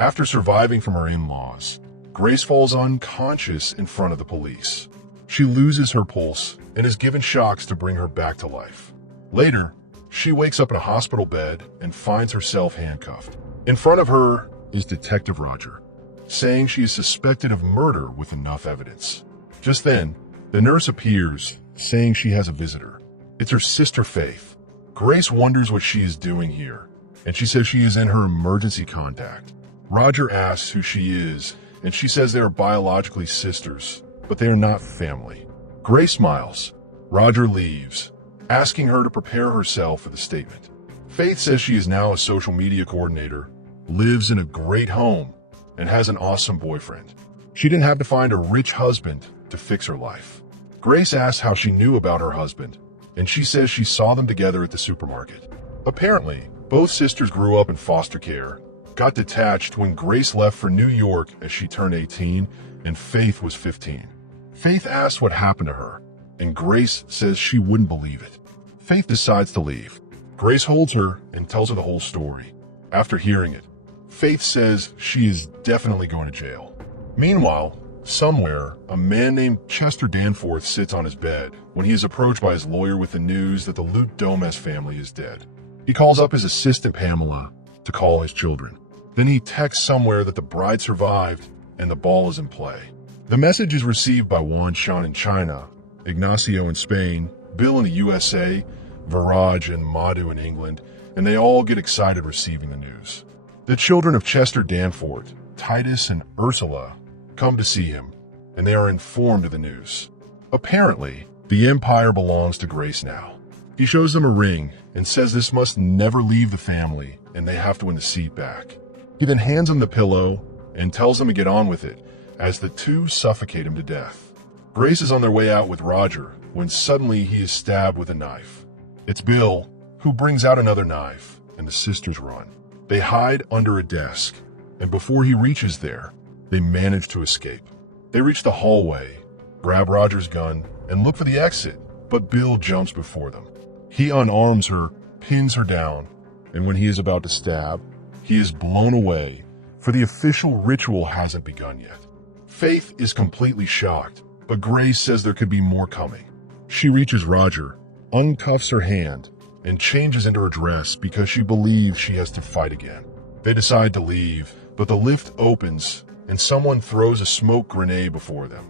After surviving from her in-laws, Grace falls unconscious in front of the police. She loses her pulse and is given shocks to bring her back to life. Later, she wakes up in a hospital bed and finds herself handcuffed. In front of her is Detective Roger, saying she is suspected of murder with enough evidence. Just then, the nurse appears, saying she has a visitor. It's her sister Faith. Grace wonders what she is doing here, and she says she is in her emergency contact. Roger asks who she is, and she says they are biologically sisters, but they are not family. Grace smiles. Roger leaves, asking her to prepare herself for the statement. Faith says she is now a social media coordinator, lives in a great home, and has an awesome boyfriend. She didn't have to find a rich husband to fix her life. Grace asks how she knew about her husband, and she says she saw them together at the supermarket. Apparently, both sisters grew up in foster care, got detached when Grace left for New York as she turned 18 and Faith was 15. Faith asks what happened to her, and Grace says she wouldn't believe it. Faith decides to leave. Grace holds her and tells her the whole story. After hearing it, Faith says she is definitely going to jail. Meanwhile, somewhere, a man named Chester Danforth sits on his bed when he is approached by his lawyer with the news that the Lute Domes family is dead. He calls up his assistant Pamela to call his children. Then he texts somewhere that the bride survived and the ball is in play. The message is received by Juan Shan in China, Ignacio in Spain, Bill in the USA, Viraj and Madhu in England, and they all get excited receiving the news. The children of Chester Danforth, Titus and Ursula, come to see him, and they are informed of the news. Apparently, the empire belongs to Grace now. He shows them a ring and says this must never leave the family and they have to win the seat back. He then hands them the pillow and tells them to get on with it as the two suffocate him to death. Grace is on their way out with Roger when suddenly he is stabbed with a knife. It's Bill who brings out another knife and the sisters run. They hide under a desk, and before he reaches there, they manage to escape. They reach the hallway, grab Roger's gun, and look for the exit, but Bill jumps before them. He unarms her, pins her down, and when he is about to stab, he is blown away, for the official ritual hasn't begun yet. Faith is completely shocked, but Grace says there could be more coming. She reaches Roger, uncuffs her hand, and changes into her dress because she believes she has to fight again. They decide to leave, but the lift opens and someone throws a smoke grenade before them,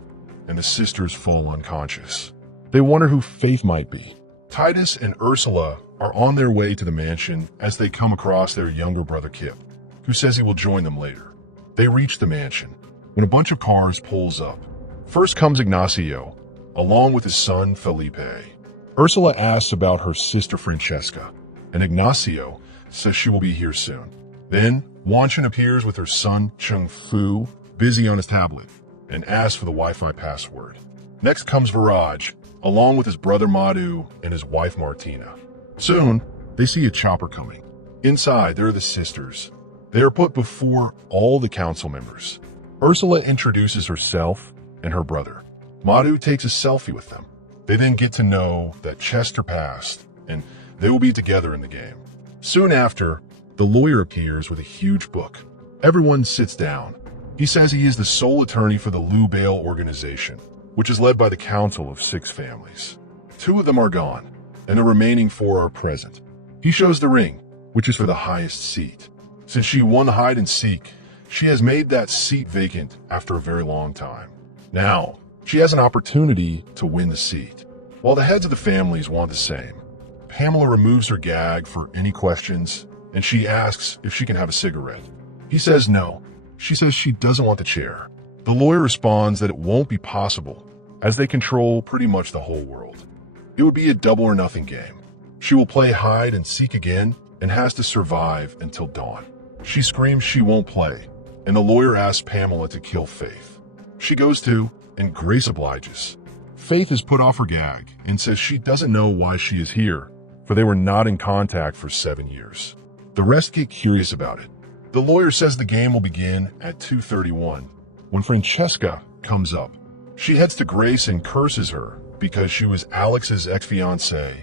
and the sisters fall unconscious. They wonder who Faith might be. Titus and Ursula are on their way to the mansion as they come across their younger brother Kip, who says he will join them later. They reach the mansion when a bunch of cars pulls up. First comes Ignacio, along with his son Felipe. Ursula asks about her sister Francesca, and Ignacio says she will be here soon. Then, Wanshan appears with her son Chung Fu, busy on his tablet, and asks for the Wi-Fi password. Next comes Viraj, along with his brother Madhu and his wife Martina. Soon, they see a chopper coming. Inside, there are the sisters. They are put before all the council members. Ursula introduces herself and her brother. Madhu takes a selfie with them. They then get to know that Chester passed, and they will be together in the game. Soon after, the lawyer appears with a huge book. Everyone sits down. He says he is the sole attorney for the Lou Bale organization, which is led by the council of 6 families. 2 of them are gone, and the remaining 4 are present. He shows the ring, which is for the highest seat. Since she won the hide and seek, she has made that seat vacant after a very long time. Now, she has an opportunity to win the seat. While the heads of the families want the same, Pamela removes her gag for any questions, and she asks if she can have a cigarette. He says no. She says she doesn't want the chair. The lawyer responds that it won't be possible, as they control pretty much the whole world. It would be a double or nothing game. She will play hide and seek again and has to survive until dawn. She screams she won't play, and the lawyer asks Pamela to kill Faith. She goes to, and Grace obliges. Faith has put off her gag and says she doesn't know why she is here, for they were not in contact for 7 years. The rest get curious about it. The lawyer says the game will begin at 2:31 when Francesca comes up. She heads to Grace and curses her because she was Alex's ex-fiancée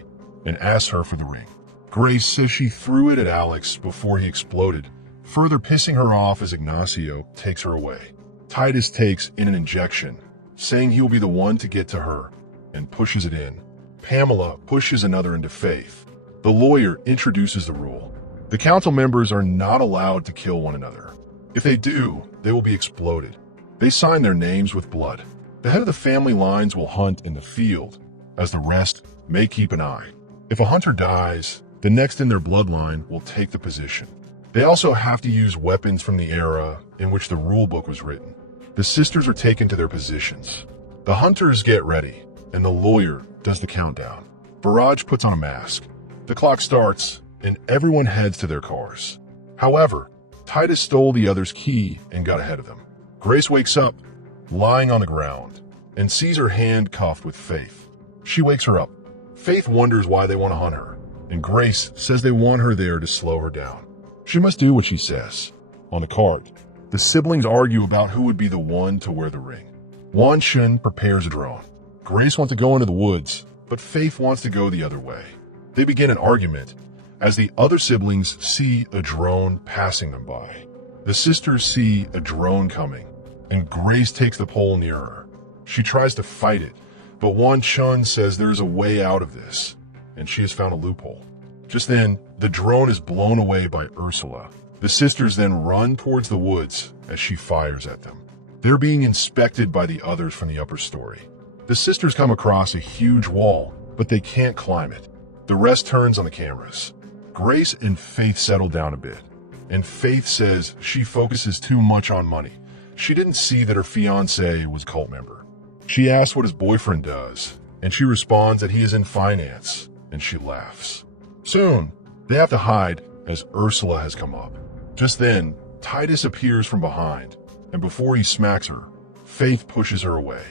and asks her for the ring. Grace says she threw it at Alex before he exploded, further pissing her off as Ignacio takes her away. Titus takes in an injection, saying he will be the one to get to her, and pushes it in. Pamela pushes another into Faith. The lawyer introduces the rule. The council members are not allowed to kill one another. If they do, they will be exploded. They sign their names with blood. The head of the family lines will hunt in the field, as the rest may keep an eye. If a hunter dies, the next in their bloodline will take the position. They also have to use weapons from the era in which the rulebook was written. The sisters are taken to their positions. The hunters get ready, and the lawyer does the countdown. Viraj puts on a mask. The clock starts, and everyone heads to their cars. However, Titus stole the other's key and got ahead of them. Grace wakes up, lying on the ground, and sees her hand cuffed with Faith. She wakes her up. Faith wonders why they want to hunt her, and Grace says they want her there to slow her down. She must do what she says. On the card, the siblings argue about who would be the one to wear the ring. Wan Shun prepares a drone. Grace wants to go into the woods, but Faith wants to go the other way. They begin an argument as the other siblings see a drone passing them by. The sisters see a drone coming, and Grace takes the pole near her. She tries to fight it, but Wan Shun says there is a way out of this, and she has found a loophole. Just then, the drone is blown away by Ursula. The sisters then run towards the woods as she fires at them. They're being inspected by the others from the upper story. The sisters come across a huge wall, but they can't climb it. The rest turns on the cameras. Grace and Faith settle down a bit, and Faith says she focuses too much on money. She didn't see that her fiancé was a cult member. She asks what his boyfriend does, and she responds that he is in finance, and she laughs. Soon, they have to hide as Ursula has come up. Just then, Titus appears from behind, and before he smacks her, Faith pushes her away.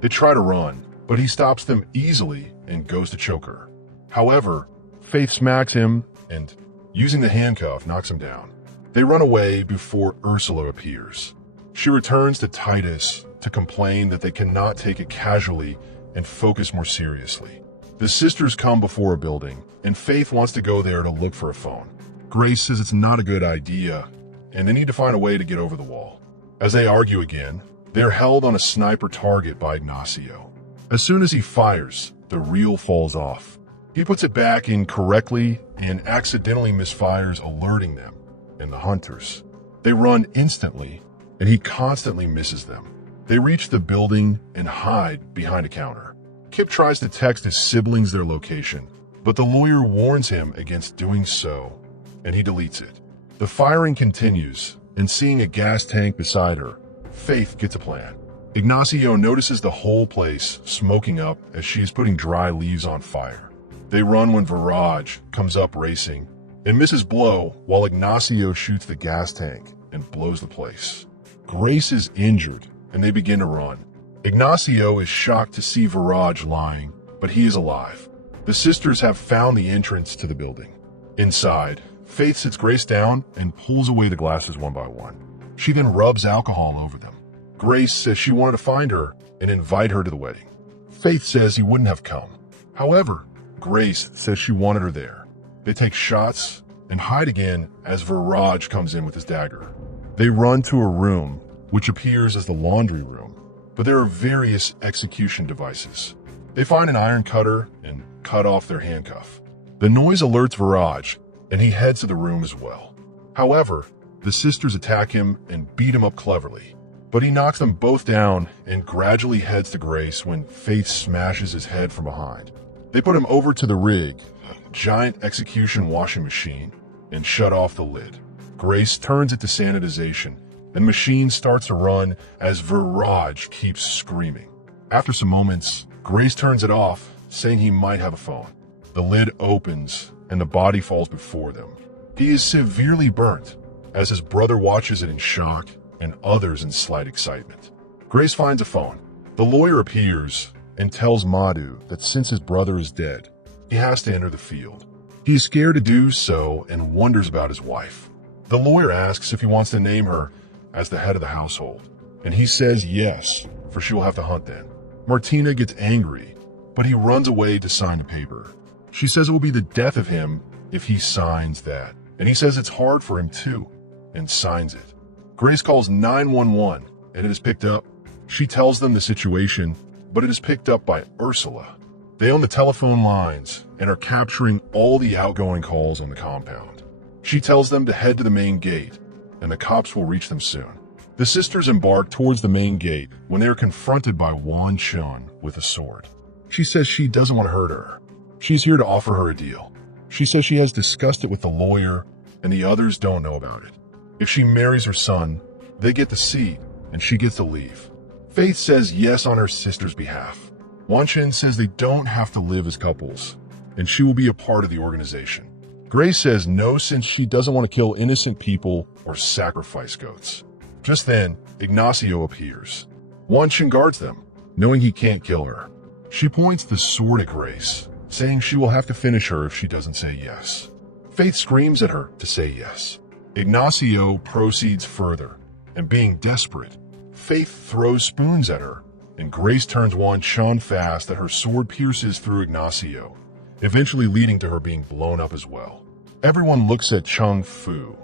They try to run, but he stops them easily and goes to choke her. However, Faith smacks him and, using the handcuff, knocks him down. They run away before Ursula appears. She returns to Titus to complain that they cannot take it casually and focus more seriously. The sisters come before a building, and Faith wants to go there to look for a phone. Grace says it's not a good idea, and they need to find a way to get over the wall. As they argue again, they're held on a sniper target by Ignacio. As soon as he fires, the reel falls off. He puts it back in correctly and accidentally misfires, alerting them and the hunters. They run instantly, and he constantly misses them. They reach the building and hide behind a counter. Kip tries to text his siblings their location, but the lawyer warns him against doing so, and he deletes it. The firing continues, and seeing a gas tank beside her, Faith gets a plan. Ignacio notices the whole place smoking up as she is putting dry leaves on fire. They run when Viraj comes up racing and misses blow while Ignacio shoots the gas tank and blows the place. Grace is injured, and they begin to run. Ignacio is shocked to see Viraj lying, but he is alive. The sisters have found the entrance to the building. Inside, Faith sits Grace down and pulls away the glasses one by one. She then rubs alcohol over them. Grace says she wanted to find her and invite her to the wedding. Faith says he wouldn't have come. However, Grace says she wanted her there. They take shots and hide again as Viraj comes in with his dagger. They run to a room, which appears as the laundry room, but there are various execution devices. They find an iron cutter and cut off their handcuff. The noise alerts Viraj, and he heads to the room as well. However, the sisters attack him and beat him up cleverly, but he knocks them both down and gradually heads to Grace when Faith smashes his head from behind. They put him over to the rig, a giant execution washing machine, and shut off the lid. Grace turns it to sanitization, and the machine starts to run as Viraj keeps screaming. After some moments, Grace turns it off, saying he might have a phone. The lid opens, and the body falls before them. He is severely burnt, as his brother watches it in shock and others in slight excitement. Grace finds a phone. The lawyer appears and tells Madhu that since his brother is dead, he has to enter the field. He is scared to do so and wonders about his wife. The lawyer asks if he wants to name her as the head of the household, and he says yes, for she will have to hunt then. Martina gets angry, but he runs away to sign the paper. She says it will be the death of him if he signs that, and he says it's hard for him too. and signs it. Grace calls 911 and it is picked up. She tells them the situation, but it is picked up by Ursula. They own the telephone lines and are capturing all the outgoing calls on the compound. She tells them to head to the main gate, and the cops will reach them soon. The sisters embark towards the main gate when they are confronted by Wan Chun with a sword. She says she doesn't want to hurt her. She's here to offer her a deal. She says she has discussed it with the lawyer, and the others don't know about it. If she marries her son, they get the seat, and she gets to leave. Faith says yes on her sister's behalf. Wan Chun says they don't have to live as couples, and she will be a part of the organization. Grace says no since she doesn't want to kill innocent people or sacrifice goats. Just then, Ignacio appears. Wan Chun guards them, knowing he can't kill her. She points the sword at Grace, saying she will have to finish her if she doesn't say yes. Faith screams at her to say yes. Ignacio proceeds further, and being desperate, Faith throws spoons at her, and Grace turns Wan Chun fast that her sword pierces through Ignacio, eventually leading to her being blown up as well. Everyone looks at Chung Fu,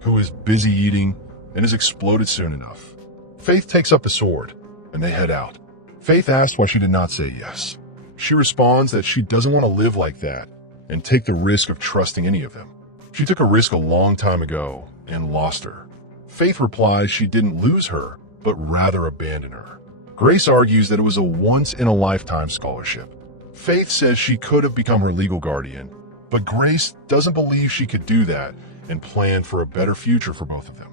who is busy eating and is exploded soon enough. Faith takes up the sword, and they head out. Faith asks why she did not say yes. She responds that she doesn't want to live like that and take the risk of trusting any of them. She took a risk a long time ago and lost her. Faith replies she didn't lose her, but rather abandon her. Grace argues that it was a once-in-a-lifetime scholarship. Faith says she could have become her legal guardian, but Grace doesn't believe she could do that and plan for a better future for both of them.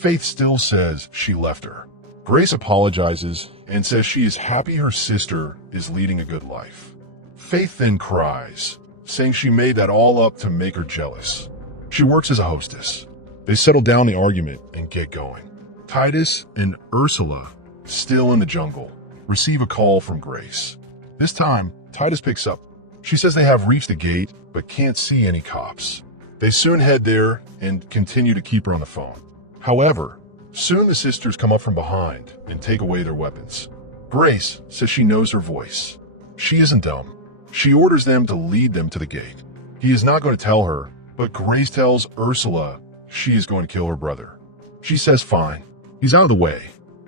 Faith still says she left her. Grace apologizes and says she is happy her sister is leading a good life. Faith then cries, saying she made that all up to make her jealous. She works as a hostess. They settle down the argument and get going. Titus and Ursula, still in the jungle, receive a call from Grace. This time, Titus picks up. She says they have reached the gate, but can't see any cops. They soon head there and continue to keep her on the phone. However, soon the sisters come up from behind and take away their weapons. Grace says she knows her voice. She isn't dumb. She orders them to lead them to the gate. He is not going to tell her, but Grace tells Ursula she is going to kill her brother. She says fine. He's out of the way.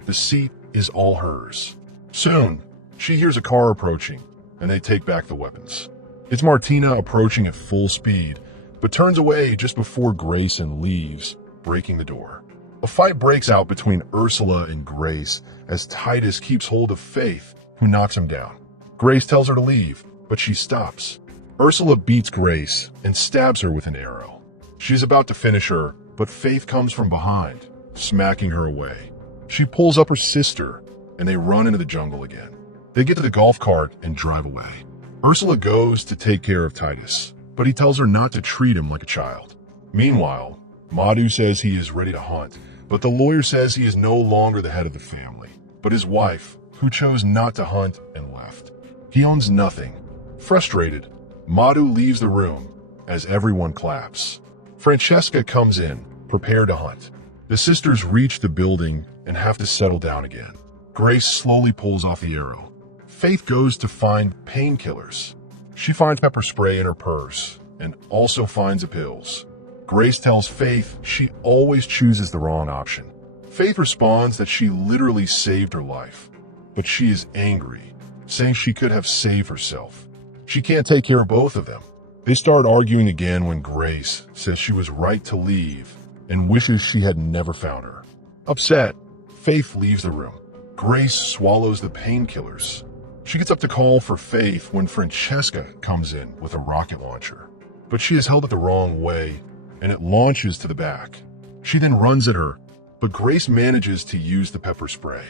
The seat is all hers. Soon, she hears a car approaching, and they take back the weapons. It's Martina approaching at full speed, but turns away just before Grace and leaves, breaking the door. A fight breaks out between Ursula and Grace as Titus keeps hold of Faith, who knocks him down. Grace tells her to leave, but she stops. Ursula beats Grace and stabs her with an arrow. She's about to finish her, but Faith comes from behind, smacking her away. She pulls up her sister, and they run into the jungle again. They get to the golf cart and drive away. Ursula goes to take care of Titus, but he tells her not to treat him like a child. Meanwhile, Madhu says he is ready to hunt, but the lawyer says he is no longer the head of the family, but his wife, who chose not to hunt and left. He owns nothing. Frustrated, Madhu leaves the room as everyone claps. Francesca comes in, prepared to hunt. The sisters reach the building and have to settle down again. Grace slowly pulls off the arrow. Faith goes to find painkillers. She finds pepper spray in her purse and also finds the pills. Grace tells Faith she always chooses the wrong option. Faith responds that she literally saved her life, but she is angry, saying she could have saved herself. She can't take care of both of them. They start arguing again when Grace says she was right to leave and wishes she had never found her. Upset, Faith leaves the room. Grace swallows the painkillers. She gets up to call for Faith when Francesca comes in with a rocket launcher, but she is held it the wrong way and it launches to the back. She then runs at her, but Grace manages to use the pepper spray.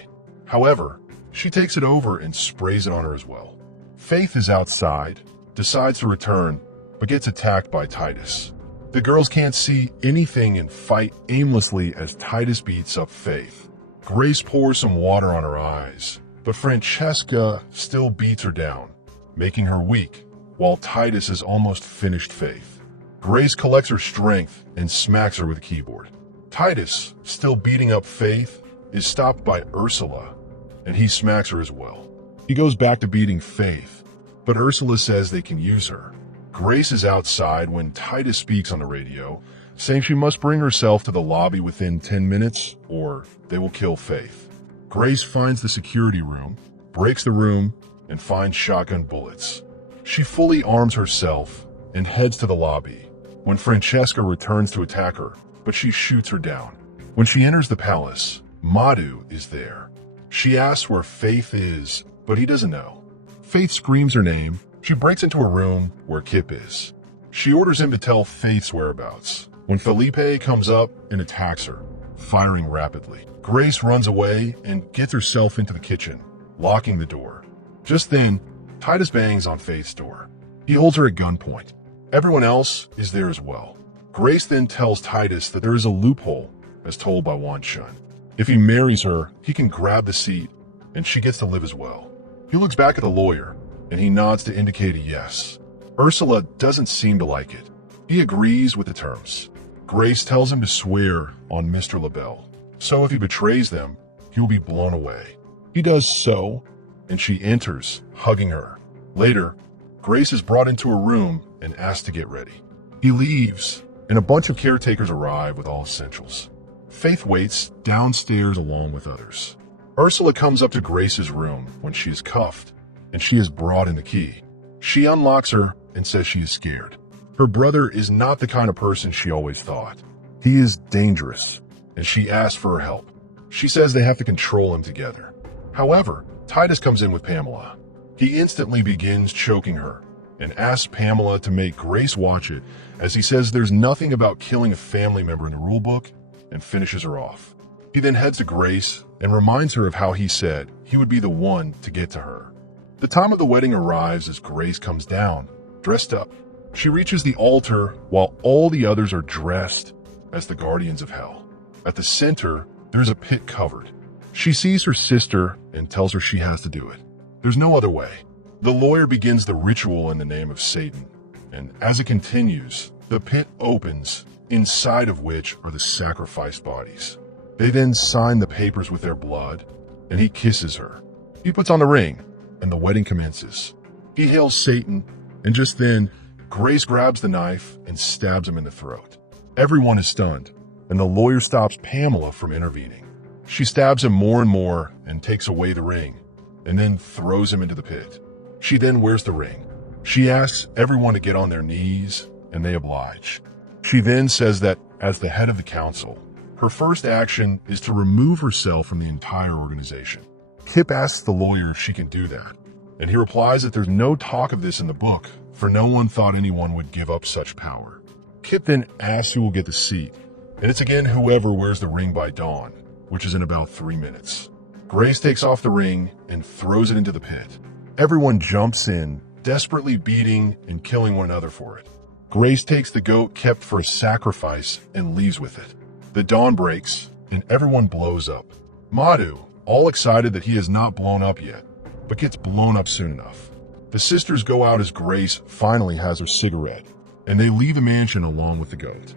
However, she takes it over and sprays it on her as well. Faith is outside, decides to return, but gets attacked by Titus. The girls can't see anything and fight aimlessly as Titus beats up Faith. Grace pours some water on her eyes, but Francesca still beats her down, making her weak, while Titus has almost finished Faith. Grace collects her strength and smacks her with a keyboard. Titus, still beating up Faith, is stopped by Ursula, and he smacks her as well. He goes back to beating Faith, but Ursula says they can use her. Grace is outside when Titus speaks on the radio, saying she must bring herself to the lobby within 10 minutes or they will kill Faith. Grace finds the security room, breaks the room, and finds shotgun bullets. She fully arms herself and heads to the lobby when Francesca returns to attack her, but she shoots her down. When she enters the palace, Madhu is there. She asks where Faith is, but he doesn't know. Faith screams her name. She breaks into a room where Kip is. She orders him to tell Faith's whereabouts when Felipe comes up and attacks her, firing rapidly. Grace runs away and gets herself into the kitchen, locking the door. Just then, Titus bangs on Faith's door. He holds her at gunpoint. Everyone else is there as well. Grace then tells Titus that there is a loophole, as told by Wan Chun. If he marries her, he can grab the seat, and she gets to live as well. He looks back at the lawyer, and he nods to indicate a yes. Ursula doesn't seem to like it. He agrees with the terms. Grace tells him to swear on Mr. LaBelle, so if he betrays them, he will be blown away. He does so, and she enters, hugging her. Later, Grace is brought into a room and asked to get ready. He leaves, and a bunch of caretakers arrive with all essentials. Faith waits downstairs along with others. Ursula comes up to Grace's room when she is cuffed, and she is brought in the key. She unlocks her and says she is scared. Her brother is not the kind of person she always thought. He is dangerous, and she asks for her help. She says they have to control him together. However, Titus comes in with Pamela. He instantly begins choking her and asks Pamela to make Grace watch it, as he says there's nothing about killing a family member in the rulebook, and finishes her off. He then heads to Grace and reminds her of how he said he would be the one to get to her. The time of the wedding arrives as Grace comes down, dressed up. She reaches the altar while all the others are dressed as the guardians of hell. At the center, there's a pit covered. She sees her sister and tells her she has to do it. There's no other way. The lawyer begins the ritual in the name of Satan, and as it continues, the pit opens, inside of which are the sacrificed bodies. They then sign the papers with their blood, and he kisses her. He puts on the ring, and the wedding commences. He hails Satan, and just then, Grace grabs the knife and stabs him in the throat. Everyone is stunned, and the lawyer stops Pamela from intervening. She stabs him more and more and takes away the ring, and then throws him into the pit. She then wears the ring. She asks everyone to get on their knees, and they oblige. She then says that, as the head of the council, her first action is to remove herself from the entire organization. Kip asks the lawyer if she can do that, and he replies that there's no talk of this in the book, for no one thought anyone would give up such power. Kip then asks who will get the seat, and it's again whoever wears the ring by dawn, which is in about 3 minutes. Grace takes off the ring and throws it into the pit. Everyone jumps in, desperately beating and killing one another for it. Grace takes the goat kept for a sacrifice and leaves with it. The dawn breaks, and everyone blows up. Madhu, all excited that he has not blown up yet, but gets blown up soon enough. The sisters go out as Grace finally has her cigarette, and they leave the mansion along with the goat.